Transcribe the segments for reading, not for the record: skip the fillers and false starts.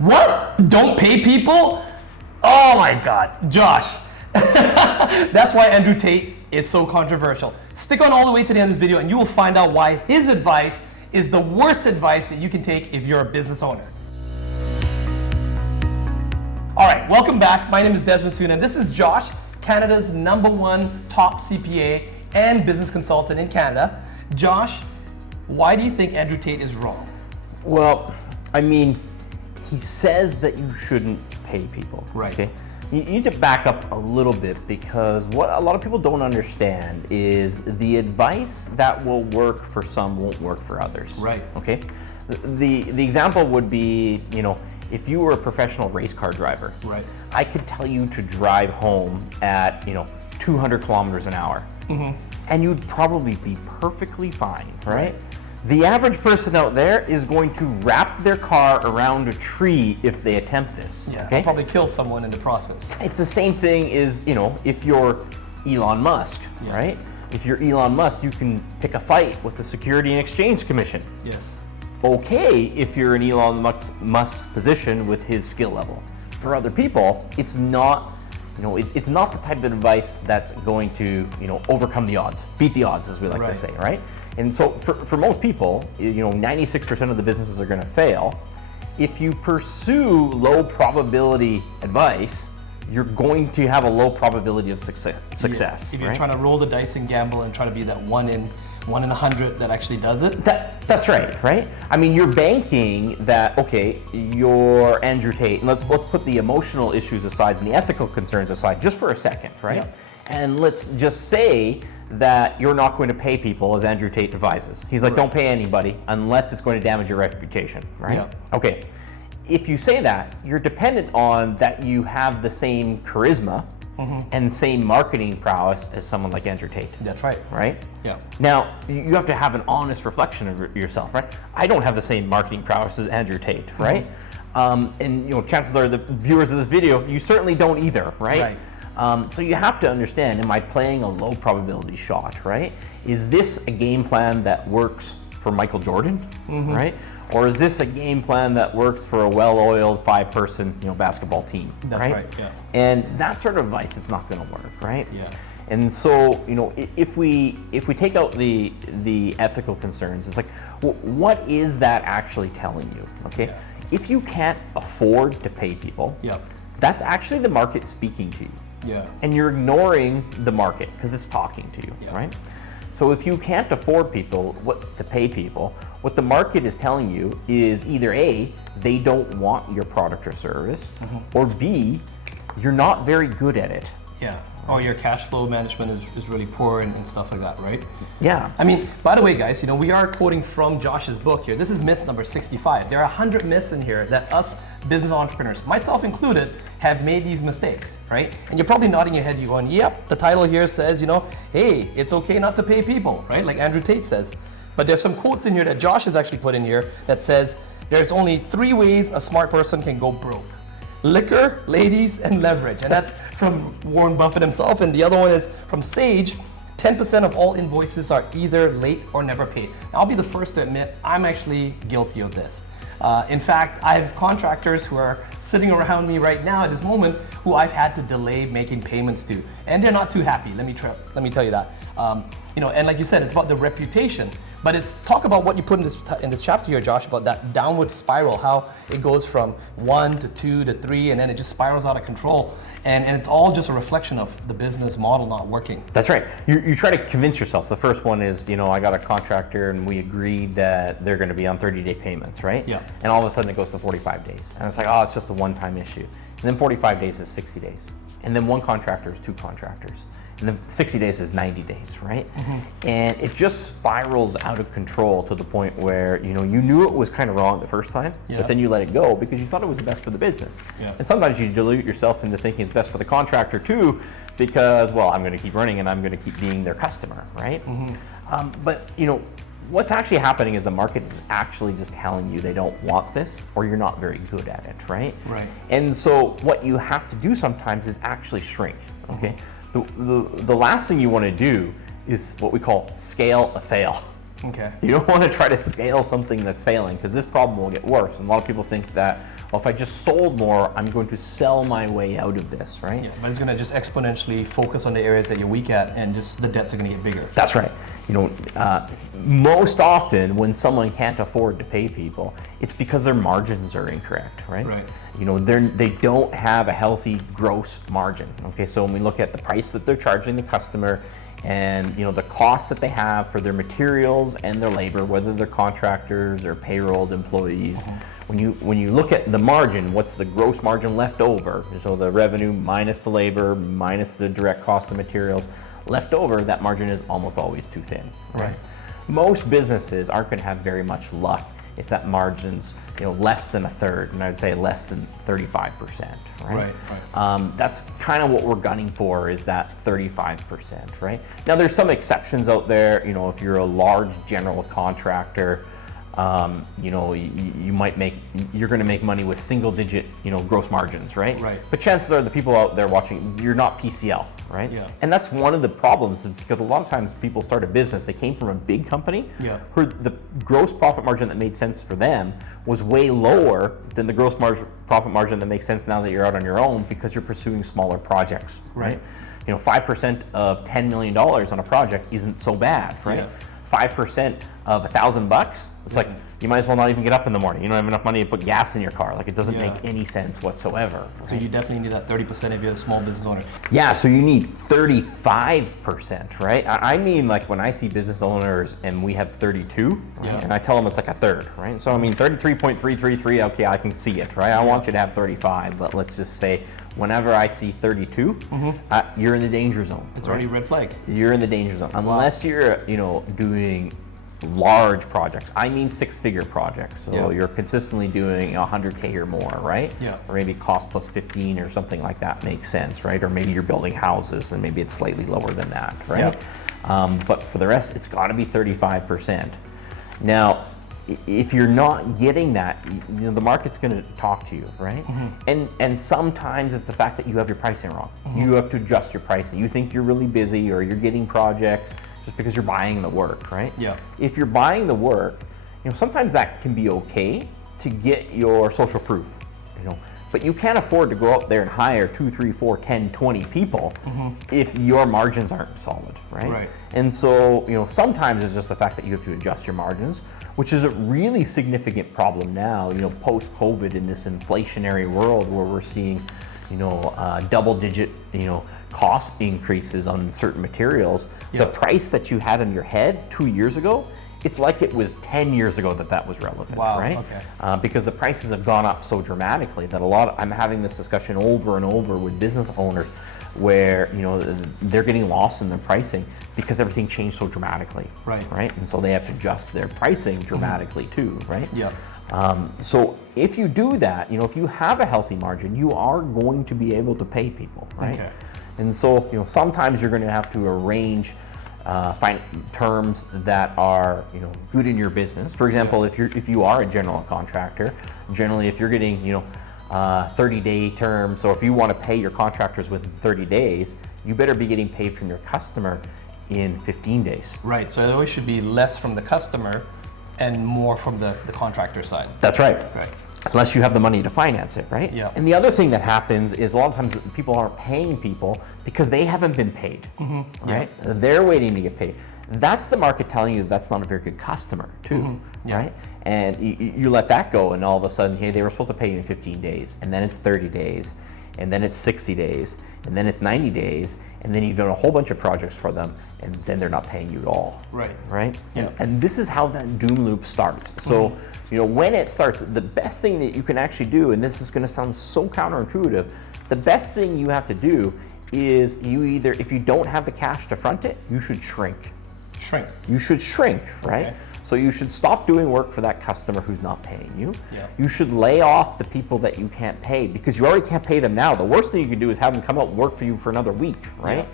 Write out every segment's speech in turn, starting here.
What? Don't pay people? Oh my God, Josh. That's why Andrew Tate is so controversial. Stick on all the way to the end of this video and you will find out why his advice is the worst advice that you can take if you're a business owner. All right, welcome back. My name is Desmond Soon and this is Josh, Canada's #1 top CPA and business consultant in Canada. Josh, why do you think Andrew Tate is wrong? Well, I mean, he says that you shouldn't pay people. Right. Okay? You need to back up a little bit because what a lot of people don't understand is the advice that will work for some won't work for others. Right. Okay. The example would be, if you were a professional race car driver, right, I could tell you to drive home at 200 kilometers an hour, and you'd probably be perfectly fine, right? The average person out there is going to wrap their car around a tree if they attempt this. Yeah, okay? probably kill someone in the process. It's the same thing as, if you're Elon Musk, right? If you're Elon Musk, you can pick a fight with the Security and Exchange Commission. Yes. Okay, if you're in Elon Musk's position with his skill level. For other people, it's not, it's not the type of advice that's going to, overcome the odds, beat the odds, as we like to say, right? And so for most people, 96% of the businesses are going to fail. If you pursue low probability advice, you're going to have a low probability of success. Yeah. If you're right? trying to roll the dice and gamble and try to be that one in 100 that actually does it. That's right? I mean, you're banking that, okay, you're Andrew Tate, and let's put the emotional issues aside and the ethical concerns aside just for a second, right? Yeah. And let's just say that you're not going to pay people as Andrew Tate advises. He's like, don't pay anybody unless it's going to damage your reputation, right? Yeah. Okay, if you say that, you're dependent on that you have the same charisma and same marketing prowess as someone like Andrew Tate. That's right. Right? Yeah. Now, you have to have an honest reflection of yourself, right? I don't have the same marketing prowess as Andrew Tate, right? And chances are the viewers of this video, you certainly don't either, right? So you have to understand, am I playing a low probability shot, right? Is this a game plan that works for Michael Jordan, right? Or is this a game plan that works for a well-oiled 5-person, basketball team, That's right, yeah. And that sort of advice, it's not going to work, right? Yeah. And so, if we take out the ethical concerns, it's like, well, what is that actually telling you? Okay, Yeah. If you can't afford to pay people, that's actually the market speaking to you. Yeah. And you're ignoring the market because it's talking to you, right? So if you can't afford to pay people, what the market is telling you is either A, they don't want your product or service, or B, you're not very good at it. Yeah. Or your cash flow management is really poor and stuff like that, right? Yeah. I mean, by the way, guys, we are quoting from Josh's book here. This is myth number 65. There are 100 myths in here that us business entrepreneurs, myself included, have made these mistakes, right? And you're probably nodding your head, you're going, yep, the title here says, hey, it's okay not to pay people, right? Like Andrew Tate says. But there's some quotes in here that Josh has actually put in here that says, there's only 3 ways a smart person can go broke. Liquor, ladies, and leverage. And that's from Warren Buffett himself. And the other one is from Sage. 10% of all invoices are either late or never paid. Now, I'll be the first to admit I'm actually guilty of this. In fact, I have contractors who are sitting around me right now at this moment who I've had to delay making payments to, and they're not too happy. Let me tell you that. And like you said, it's about the reputation. But it's talk about what you put in this chapter here, Josh, about that downward spiral, how it goes from 1 to 2 to 3, and then it just spirals out of control. And it's all just a reflection of the business model not working. That's right. You try to convince yourself. The first one is, I got a contractor and we agreed that they're going to be on 30-day payments, right? Yeah. And all of a sudden it goes to 45 days. And it's like, oh, it's just a one-time issue. And then 45 days is 60 days. And then one contractor is 2 contractors. And then 60 days is 90 days, right? And it just spirals out of control to the point where, you knew it was kind of wrong the first time, but then you let it go because you thought it was the best for the business. Yeah. And sometimes you dilute yourself into thinking it's best for the contractor too, because, well, I'm going to keep running and I'm going to keep being their customer, right? But, what's actually happening is the market is actually just telling you they don't want this or you're not very good at it, right? Right. And so what you have to do sometimes is actually shrink, okay? The last thing you want to do is what we call scale a fail. Okay. You don't want to try to scale something that's failing because this problem will get worse. And a lot of people think that, well, if I just sold more, I'm going to sell my way out of this, right? Yeah, but it's going to just exponentially focus on the areas that you're weak at, and just the debts are going to get bigger. That's right. Most often when someone can't afford to pay people, it's because their margins are incorrect, right? Right. They don't have a healthy gross margin. Okay, so when we look at the price that they're charging the customer, and the costs that they have for their materials and their labor, whether they're contractors or payrolled employees, when you look at the margin, what's the gross margin left over? So the revenue minus the labor minus the direct cost of materials left over, that margin is almost always too thin. Right. Most businesses aren't going to have very much luck if that margin's less than a third, and I'd say less than 35%, right? Right. That's kind of what we're gunning for, is that 35%, right? Now there's some exceptions out there. If you're a large general contractor, you're going to make money with single-digit, gross margins, right? Right. But chances are the people out there watching, you're not PCL, right? Yeah. And that's one of the problems, because a lot of times people start a business, they came from a big company, who the gross profit margin that made sense for them was way lower than the gross profit margin that makes sense now that you're out on your own, because you're pursuing smaller projects, right? 5% of $10 million on a project isn't so bad, right? Yeah. 5% of $1,000, it's like you might as well not even get up in the morning. You don't have enough money to put gas in your car. Like, it doesn't make any sense whatsoever. So you definitely need that 30% if you're a small business owner. Yeah, so you need 35%, right? I mean, like, when I see business owners and we have 32, right? And I tell them it's like a third, right? So I mean, 33.333, okay, I can see it, right? I want you to have 35, but let's just say whenever I see 32, you're in the danger zone. It's already a red flag. You're in the danger zone. Unless you're, doing large projects. I mean six-figure projects. So you're consistently doing 100K or more, right? Yeah. Or maybe cost plus 15 or something like that makes sense, right? Or maybe you're building houses and maybe it's slightly lower than that, right? But for the rest, it's got to be 35%. Now, if you're not getting that, the market's going to talk to you, right? And sometimes it's the fact that you have your pricing wrong. You have to adjust your pricing. You think you're really busy, or you're getting projects just because you're buying the work, right? Yeah. If you're buying the work, sometimes that can be okay to get your social proof, but you can't afford to go out there and hire 2, 3, 4, 10, 20 people if your margins aren't solid, right? And so, sometimes it's just the fact that you have to adjust your margins, which is a really significant problem now, post-COVID, in this inflationary world where we're seeing, double-digit, cost increases on certain materials. The price that you had in your head 2 years ago, it's like it was 10 years ago that was relevant, right? Okay. Because the prices have gone up so dramatically that I'm having this discussion over and over with business owners where, they're getting lost in their pricing because everything changed so dramatically, right? And so they have to adjust their pricing dramatically too, right? Yeah. So if you do that, if you have a healthy margin, you are going to be able to pay people, right? Okay. And so, sometimes you're going to have to arrange find terms that are good in your business. For example, if you are a general contractor, generally if you're getting 30-day terms, so if you want to pay your contractors within 30 days, you better be getting paid from your customer in 15 days. Right. So it always should be less from the customer and more from the contractor side. That's right. Right. Unless you have the money to finance it, right? Yeah. And the other thing that happens is a lot of times people aren't paying people because they haven't been paid, right? Yeah. They're waiting to get paid. That's the market telling you that's not a very good customer too, right? And you let that go, and all of a sudden, hey, they were supposed to pay you in 15 days, and then it's 30 days, and then it's 60 days, and then it's 90 days, and then you've done a whole bunch of projects for them, and then they're not paying you at all. Right. Right? Yeah. And this is how that doom loop starts. So, when it starts, the best thing that you can actually do, and this is going to sound so counterintuitive, the best thing you have to do is if you don't have the cash to front it, you should shrink. You should shrink, right? Okay. So you should stop doing work for that customer who's not paying you. Yeah. You should lay off the people that you can't pay, because you already can't pay them now. The worst thing you can do is have them come out and work for you for another week, right?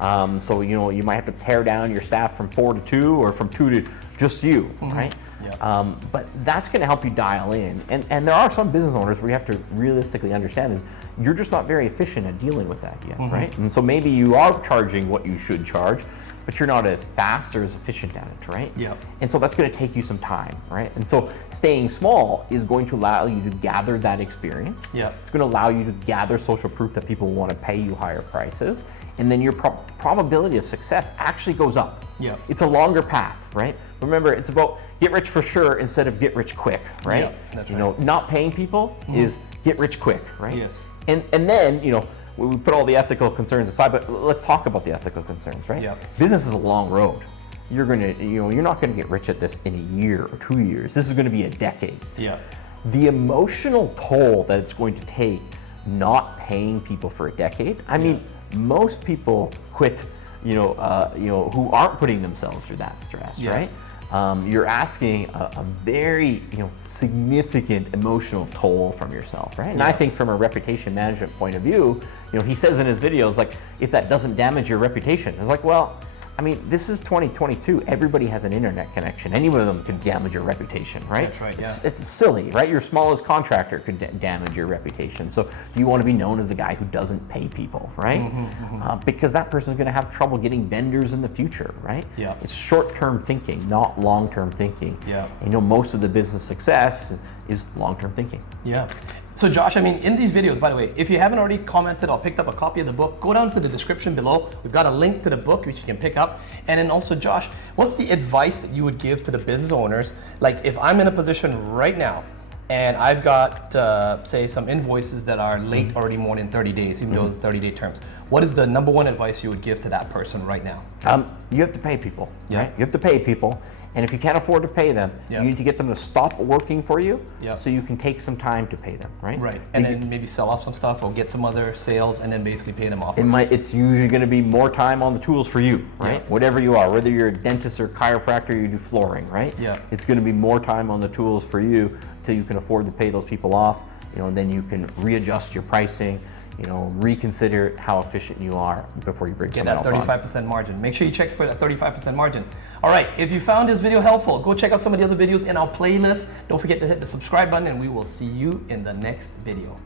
Yeah. So you might have to pare down your staff from 4 to 2, or from 2 to just you, right? But that's going to help you dial in. And there are some business owners where you have to realistically understand is you're just not very efficient at dealing with that yet, right? And so maybe you are charging what you should charge, but you're not as fast or as efficient at it, right? Yeah. And so that's going to take you some time, right? And so staying small is going to allow you to gather that experience. Yeah. It's going to allow you to gather social proof that people want to pay you higher prices, and then your probability of success actually goes up. Yeah. It's a longer path, right? Remember, it's about get rich for sure instead of get rich quick, right? Yeah, that's you right. know, not paying people is get rich quick, right? Yes. And then, you know, we put all the ethical concerns aside, but let's talk about the ethical concerns, right? Yeah. Business is a long road. You're not gonna get rich at this in a year or 2 years. This is gonna be a decade. Yeah. The emotional toll that it's going to take not paying people for a decade. I mean, most people quit, who aren't putting themselves through that stress, right? You're asking a very, significant emotional toll from yourself, right? And I think from a reputation management point of view, he says in his videos, like, if that doesn't damage your reputation, it's like, well, I mean, this is 2022. Everybody has an internet connection. Any one of them could damage your reputation, right? That's right, It's silly, right? Your smallest contractor could damage your reputation. So you want to be known as the guy who doesn't pay people, right? Because that person's going to have trouble getting vendors in the future, right? Yeah. It's short-term thinking, not long-term thinking. Yeah. And, most of the business success is long-term thinking. Yeah. So Josh, I mean, in these videos, by the way, if you haven't already commented or picked up a copy of the book, go down to the description below. We've got a link to the book which you can pick up. And then also, Josh, what's the advice that you would give to the business owners? Like, if I'm in a position right now and I've got, say, some invoices that are late already more than 30 days, even though it's 30-day terms, what is the number one advice you would give to that person right now? You have to pay people, Yeah. right? You have to pay people. And if you can't afford to pay them, Yeah. you need to get them to stop working for you Yeah. so you can take some time to pay them, right? Right. And then maybe sell off some stuff or get some other sales and then basically pay them off. It's usually going to be more time on the tools for you, right? Yeah. Whatever you are, whether you're a dentist or chiropractor, you do flooring, right? Yeah. It's going to be more time on the tools for you till you can afford to pay those people off, and then you can readjust your pricing, reconsider how efficient you are before you bring Get someone that else on. 35% margin. Make sure you check for that 35% margin. All right, if you found this video helpful, go check out some of the other videos in our playlist. Don't forget to hit the subscribe button, and we will see you in the next video.